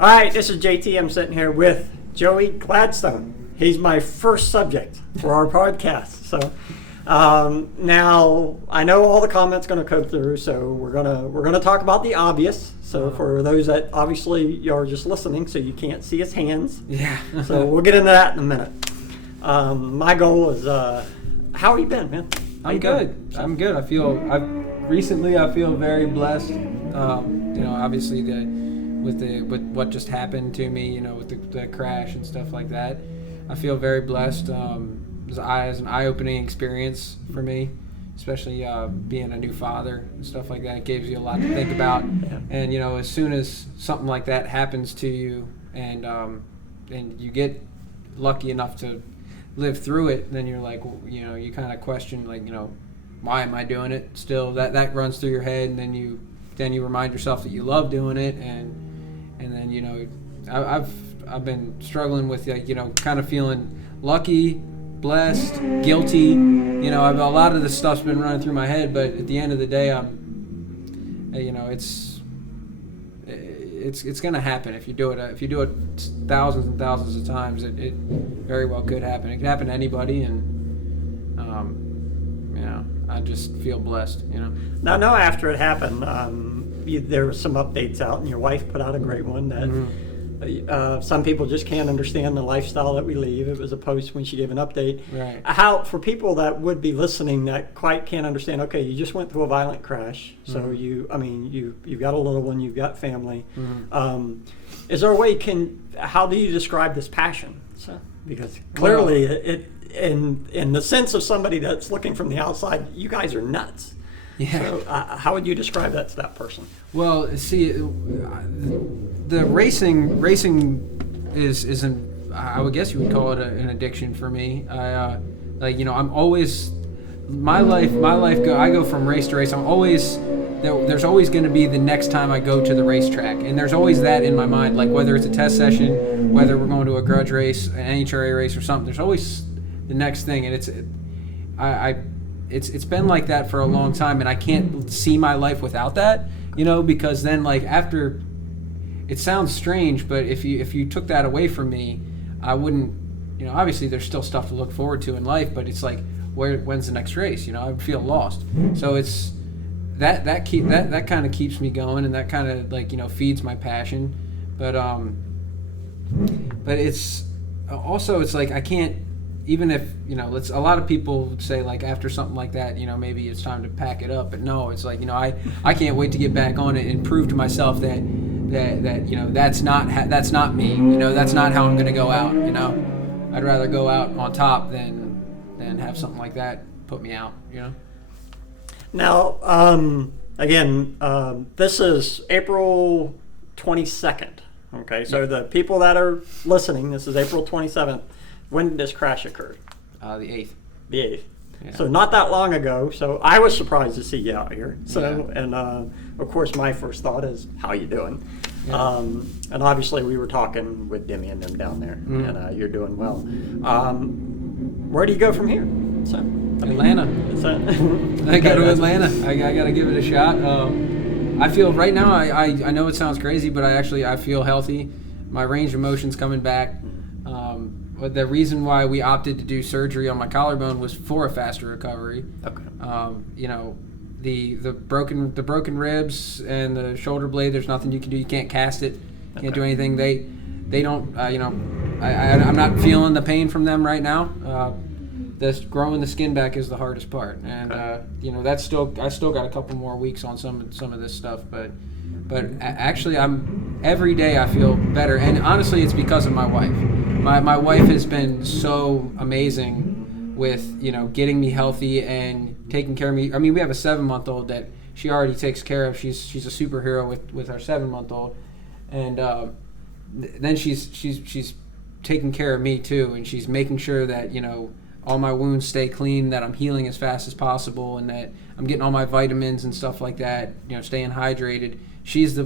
All right, this is JT. I'm sitting here with Joey Gladstone. He's my first subject for our podcast. So now I know all the comments going to come through, so we're gonna talk about the obvious. So for those that obviously you're just listening, so you can't see his hands. Yeah. So we'll get into that in a minute. My goal is, how have you been, man? I'm good. I'm good. I feel very blessed. Obviously with what just happened to me, with the crash and stuff like that. I feel very blessed. It was an eye-opening experience for me, especially being a new father and stuff like that. It gives you a lot to think about. Yeah. And as soon as something like that happens to you, and you get lucky enough to live through it, then you're like, you kind of question, like, why am I doing it still? That runs through your head, and then you remind yourself that you love doing it, and then I've been struggling with, kind of feeling lucky, blessed, guilty. A lot of this stuff's been running through my head, but at the end of the day, it's going to happen if you do it. If you do it thousands and thousands of times, it very well could happen. It could happen to anybody, and I just feel blessed. Now, I know after it happened, there were some updates out, and your wife put out a great one that some people just can't understand the lifestyle that we lead. It was a post when she gave an update. Right. How, for people that would be listening that quite can't understand, okay, you just went through a violent crash, so you've got a little one, you've got family. Is there a way how do you describe this passion? So, because clearly in the sense of somebody that's looking from the outside, you guys are nuts. Yeah. So how would you describe that to that person? Well, see, the racing is I would guess you would call it an addiction for me. I'm always my life. I go from race to race. There's always going to be the next time I go to the racetrack, and there's always that in my mind. Like whether it's a test session, whether we're going to a grudge race, an NHRA race, or something. There's always the next thing, and it's been like that for a long time, and I can't see my life without that, because then, like, after, it sounds strange, but if you took that away from me, I wouldn't, obviously there's still stuff to look forward to in life, but it's like, when's the next race? I would feel lost. So it's that kind of keeps me going, and that kind of, like, feeds my passion, but it's also, it's like I can't. Even if, a lot of people would say, like, after something like that, maybe it's time to pack it up. But no, it's like, I can't wait to get back on it and prove to myself that that's not me. That's not how I'm going to go out. I'd rather go out on top than have something like that put me out. Now, again, this is April 22nd. Okay, so the people that are listening, this is April 27th. When did this crash occur? The 8th. The 8th. Yeah. So not that long ago. So I was surprised to see you out here. So yeah. And of course my first thought is, how you doing? Yeah. And obviously we were talking with Demi and them down there, and you're doing well. Where do you go from here? So Atlanta. I go to Atlanta. I got to give it a shot. I feel right now. I know it sounds crazy, but I feel healthy. My range of motion's coming back. But the reason why we opted to do surgery on my collarbone was for a faster recovery. Okay. The broken ribs and the shoulder blade. There's nothing you can do. You can't cast it. Can't do anything. They don't. I'm not feeling the pain from them right now. Growing the skin back is the hardest part, and that's still. I still got a couple more weeks on some of this stuff, but actually every day I feel better, and honestly it's because of my wife. My wife has been so amazing with getting me healthy and taking care of me. I mean, we have a 7-month-old that she already takes care of. She's a superhero with our 7-month-old, and then she's taking care of me too, and she's making sure that all my wounds stay clean, that I'm healing as fast as possible, and that I'm getting all my vitamins and stuff like that. Staying hydrated. She's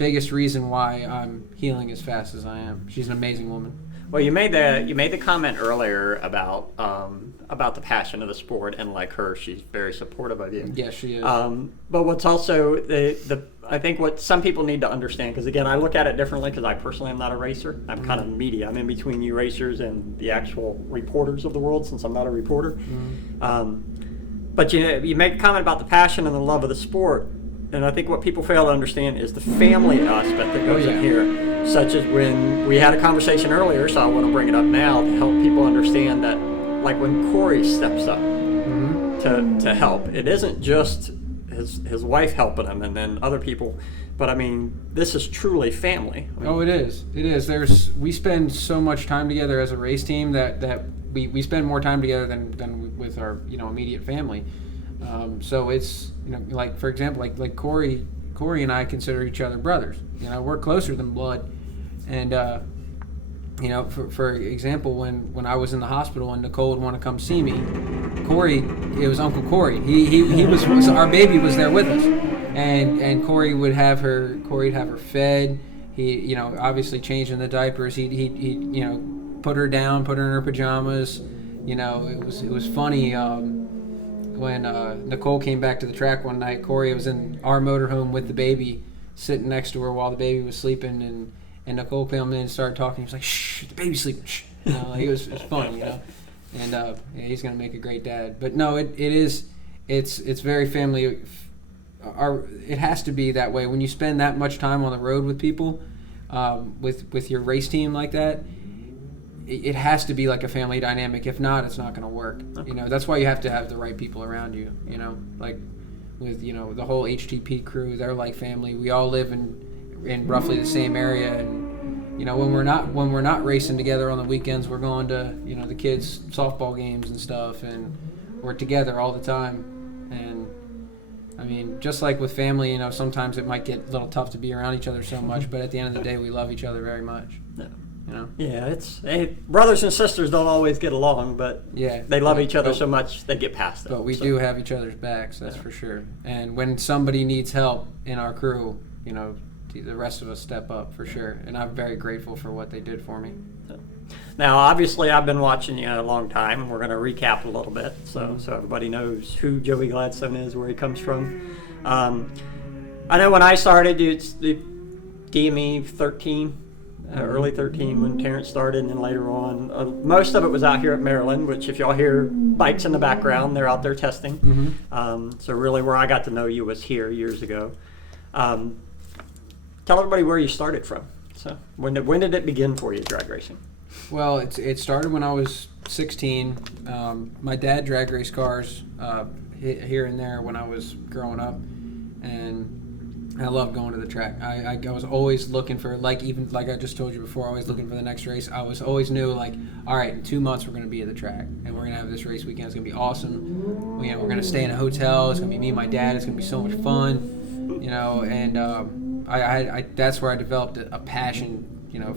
biggest reason why I'm healing as fast as I am. She's an amazing woman. Well, you made the comment earlier about the passion of the sport, and like her, she's very supportive of you. Yes, she is. But what's also I think what some people need to understand, because again, I look at it differently because I personally am not a racer. I'm kind of media. I'm in between you racers and the actual reporters of the world, since I'm not a reporter. But you make a comment about the passion and the love of the sport, and I think what people fail to understand is the family aspect that goes in here, such as when we had a conversation earlier, so I want to bring it up now to help people understand that, like when Corey steps up to help, it isn't just his wife helping him and then other people, but I mean, this is truly family. I mean, it is. It is. We spend so much time together as a race team that we spend more time together than with our immediate family. So it's like, for example, like Corey and I consider each other brothers. We're closer than blood, and for example, when I was in the hospital and Nicole would want to come see me, it was Uncle Corey. He was our baby was there with us, and Corey would have her fed. He obviously changing the diapers. He put her down, put her in her pajamas. It was funny. When Nicole came back to the track one night, Corey was in our motorhome with the baby, sitting next to her while the baby was sleeping, and Nicole came in and started talking. He was like, "Shh, the baby's sleeping." Shh. It was funny, and he's gonna make a great dad. But no, it's very family. It has to be that way when you spend that much time on the road with people, with your race team like that. It has to be like a family dynamic. If not, it's not going to work. Okay. That's why you have to have the right people around you. Like with the whole HTP crew, they're like family. We all live in roughly the same area, and when we're not racing together on the weekends, we're going to the kids' softball games and stuff, and we're together all the time. And I mean, just like with family, sometimes it might get a little tough to be around each other so much, but at the end of the day, we love each other very much. Yeah, brothers and sisters don't always get along, but they love each other so much they get past it. But we do have each other's backs, that's for sure. And when somebody needs help in our crew, the rest of us step up for sure. And I'm very grateful for what they did for me. Now, obviously, I've been watching you a long time, and we're going to recap a little bit so everybody knows who Joey Gladstone is, where he comes from. I know when I started, it's the DME 13. Early 13 when Terrence started, and then later on. Most of it was out here at Maryland, which if y'all hear bikes in the background, they're out there testing. So really where I got to know you was here years ago. Tell everybody where you started from. So when did it begin for you, drag racing? Well, it started when I was 16. My dad drag race cars here and there when I was growing up, and I love going to the track. I was always looking for, like I just told you before, always looking for the next race. I was always knew, like, all right, in 2 months we're going to be at the track, and we're going to have this race weekend. It's going to be awesome. We're going to stay in a hotel. It's going to be me and my dad. It's going to be so much fun, and I that's where I developed a passion,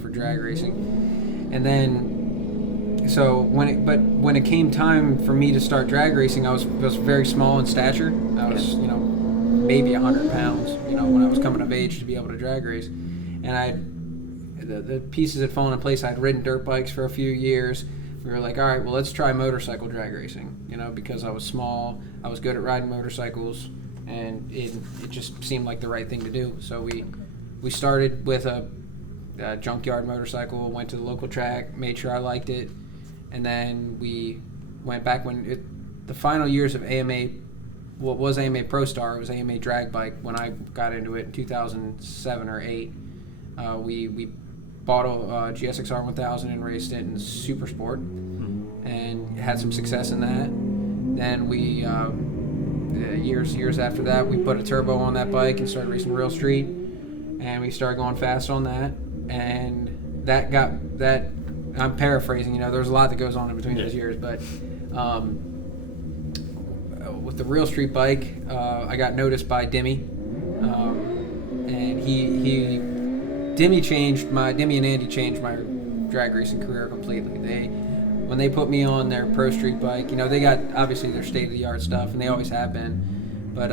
for drag racing. And then, so when it came time for me to start drag racing, I was very small in stature. I was, maybe 100 pounds, when I was coming of age to be able to drag race. And the pieces had fallen in place. I'd ridden dirt bikes for a few years. We were like, all right, well, let's try motorcycle drag racing, because I was small, I was good at riding motorcycles, and it just seemed like the right thing to do. So we started with a junkyard motorcycle, went to the local track, made sure I liked it, and then we went back the final years of AMA. What was AMA Pro Star, it was AMA drag bike when I got into it in 2007 or 8. We bought a GSXR 1000 and raced it in Super Sport and had some success in that. Then we, years after that, we put a turbo on that bike and started racing Real Street, and we started going fast on that. And that I'm paraphrasing, there's a lot that goes on in between those years, but with the Real Street bike, I got noticed by Dimmy, and Dimmy and Andy changed my drag racing career completely. When they put me on their Pro Street bike, they got obviously their state-of-the-art stuff, and they always have been. But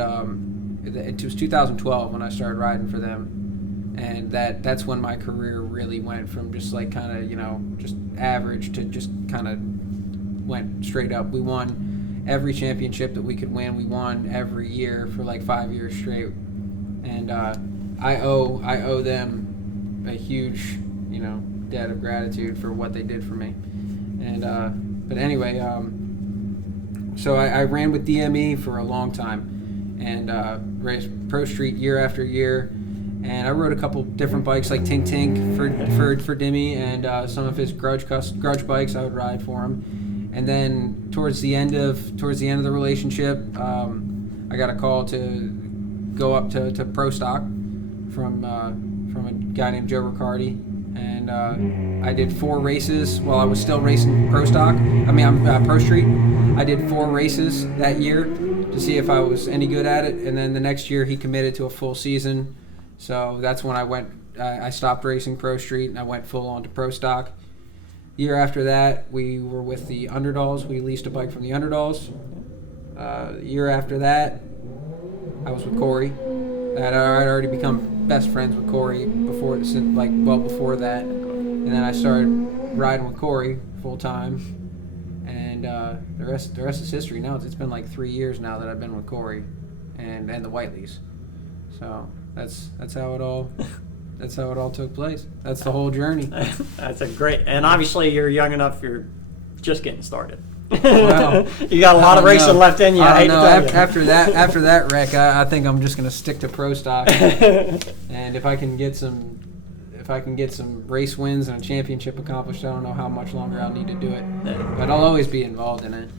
it was 2012 when I started riding for them, And that's when my career really went from just like kind of, just average to just kind of went straight up. We won every championship that we could win. We won every year for like 5 years straight. And I owe them a huge, debt of gratitude for what they did for me. And but anyway, so I ran with DME for a long time and raced Pro Street year after year. And I rode a couple different bikes like Tink Tink for Dimmy and some of his grudge bikes I would ride for him. And then towards the end of the relationship, I got a call to go up to Pro Stock from a guy named Joe Riccardi, and I did 4 races while I was still racing Pro Stock. I'm Pro Street. I did 4 races that year to see if I was any good at it, and then the next year he committed to a full season. So that's when I stopped racing Pro Street and I went full on to Pro Stock. The year after that, we were with the Underdolls. We leased a bike from the Underdolls. The year after that, I was with Corey. I'd already become best friends with Corey before that. And then I started riding with Corey full time. And the rest is history. Now it's been like 3 years now that I've been with Corey and the Whiteleys. So that's how it all took place. That's the whole journey. That's a great, and obviously you're young enough. You're just getting started. Well, you got a lot of racing left in you. I don't know. After that wreck, I think I'm just gonna stick to Pro Stock. And if I can get some race wins and a championship accomplished, I don't know how much longer I'll need to do it. But I'll always be involved in it.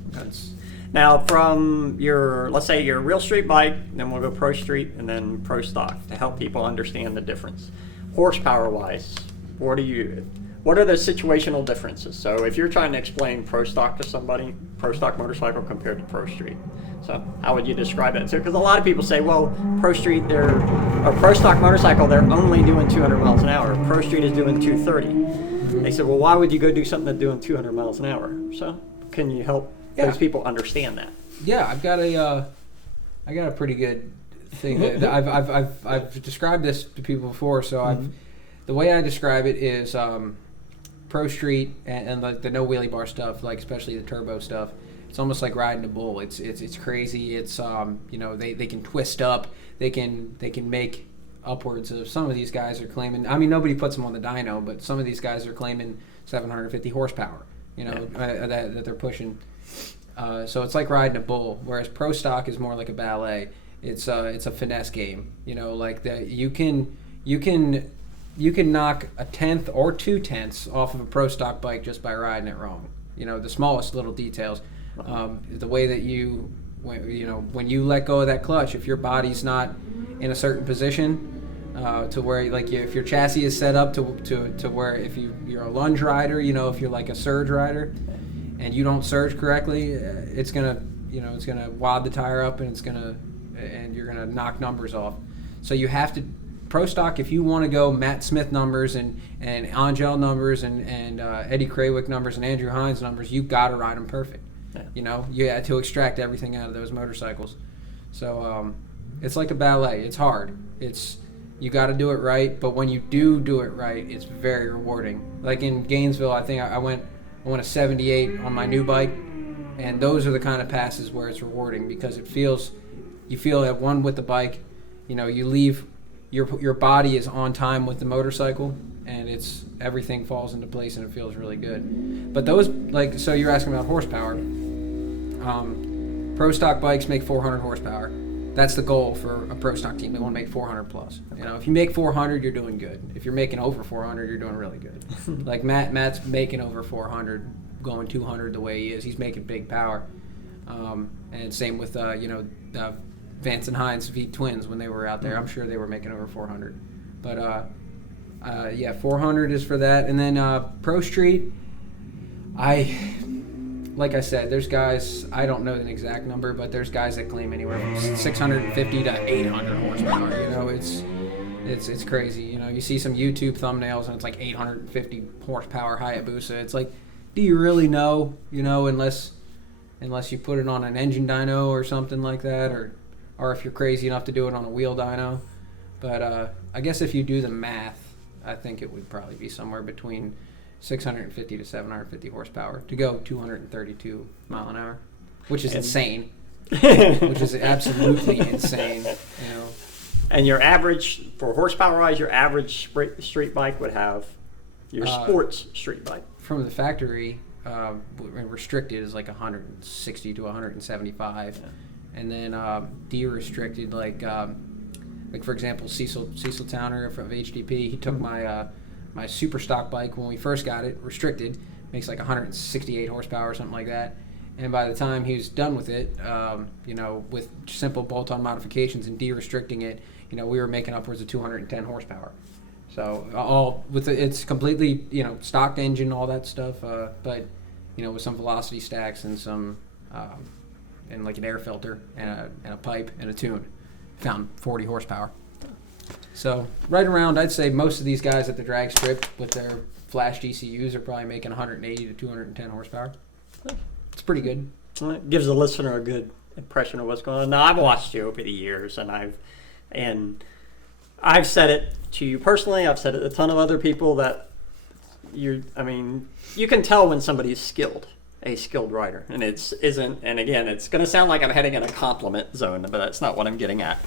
Now, from let's say your real street bike, then we'll go Pro Street and then Pro Stock to help people understand the difference. Horsepower-wise, what are the situational differences? So if you're trying to explain Pro Stock to somebody, Pro Stock motorcycle compared to Pro Street, so how would you describe it? So, because a lot of people say, well, Pro Street, Pro Stock motorcycle, they're only doing 200 miles an hour. Pro Street is doing 230. Mm-hmm. They said, well, why would you go do something that's doing 200 miles an hour? So can you help those people understand that? Yeah, I've got a pretty good thing. That I've described this to people before. So the way I describe it is Pro Street and like the no wheelie bar stuff, like especially the turbo stuff. It's almost like riding a bull. It's crazy. It's they can twist up. They can make upwards of, some of these guys are claiming. I mean, nobody puts them on the dyno, but some of these guys are claiming 750 horsepower. That they're pushing. So it's like riding a bull, whereas Pro Stock is more like a ballet. It's a finesse game. You can knock a tenth or 2/10 off of a Pro Stock bike just by riding it wrong. The smallest little details. The way that when you let go of that clutch, if your body's not in a certain position, to where if your chassis is set up to where if you're a lunge rider, if you're like a surge rider, and you don't surge correctly, it's gonna wad the tire up and you're gonna knock numbers off. So you have to Pro Stock, if you want to go Matt Smith numbers and Angel numbers and Eddie Krawick numbers and Andrew Hines numbers, you got to ride them perfect. You have to extract everything out of those motorcycles. So it's like a ballet. It's hard. You got to do it right, but when you do it right, it's very rewarding. Like in Gainesville, I think I went a 78 on my new bike, and those are the kind of passes where it's rewarding because you feel at one with the bike. You leave, your body is on time with the motorcycle, and everything falls into place and it feels really good. But those, so you're asking about horsepower. Pro Stock bikes make 400 horsepower. That's the goal for a Pro Stock team. They want to make 400 plus. If you make 400, you're doing good. If you're making over 400, you're doing really good. Like Matt's making over 400, going 200 the way he is. He's making big power. And same with Vance and Hines V twins when they were out there. I'm sure they were making over 400. But 400 is for that. And then Pro Street, like I said, there's guys, I don't know the exact number, but there's guys that claim anywhere from 650 to 800 horsepower. It's crazy. You see some YouTube thumbnails and it's like 850 horsepower Hayabusa. It's like, do you really know? Unless you put it on an engine dyno or something like that, or if you're crazy enough to do it on a wheel dyno. But I guess if you do the math, I think it would probably be somewhere between 650 to 750 horsepower to go 232 mile an hour, which is insane. Which is absolutely insane. You know. And your average, for horsepower-wise, your average street bike would have your sports street bike. From the factory, restricted is like 160 to 175. Yeah. And then de-restricted, like for example, Cecil Towner of HDP, he took my super stock bike when we first got it, restricted, makes like 168 horsepower or something like that. And by the time he was done with it, with simple bolt-on modifications and de-restricting it, we were making upwards of 210 horsepower. So all with it's completely, stock engine, all that stuff. But with some velocity stacks and some and like an air filter and a pipe and a tune, found 40 horsepower. So right around, I'd say most of these guys at the drag strip with their flash DCUs are probably making 180 to 210 horsepower. It's pretty good. Well, it gives the listener a good impression of what's going on. Now, I've watched you over the years, and I've said it to you personally. I've said it to a ton of other people that you can tell when somebody's skilled, a skilled rider, and it's going to sound like I'm heading in a compliment zone, but that's not what I'm getting at.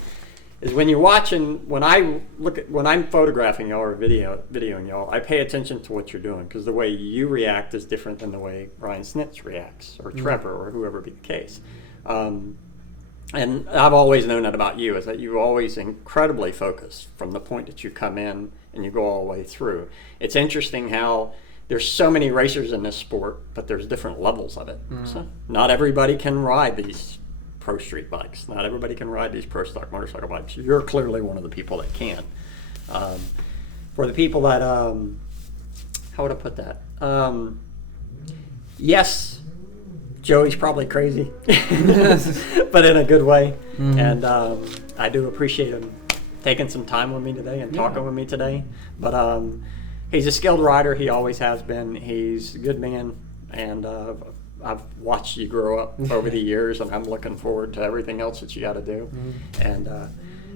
Is when you're watching, when I'm photographing y'all or videoing y'all, I pay attention to what you're doing, because the way you react is different than the way Ryan Schnitz reacts, or Trevor, or whoever be the case. And I've always known that about you, is that you're always incredibly focused from the point that you come in and you go all the way through. It's interesting how there's so many racers in this sport, but there's different levels of it. So not everybody can ride these pro street bikes. Not everybody can ride these pro stock motorcycle bikes. You're clearly one of the people that can. For the people that, how would I put that? Yes, Joey's probably crazy, but in a good way. Mm-hmm. And I do appreciate him taking some time with me today and talking with me today. But he's a skilled rider. He always has been. He's a good man, and I've watched you grow up over the years, and I'm looking forward to everything else that you got to do. Mm-hmm. And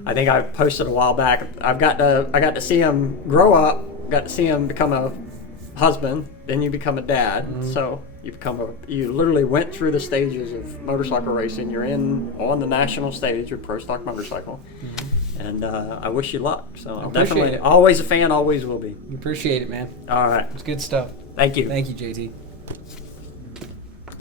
I think I posted a while back. I got to see him grow up. Got to see him become a husband. Then you become a dad. Mm-hmm. So you literally went through the stages of motorcycle racing. You're on the national stage with pro stock motorcycle. Mm-hmm. And I wish you luck. So I'm definitely always a fan. Always will be. Appreciate it, man. All right, it's good stuff. Thank you. Thank you, JT.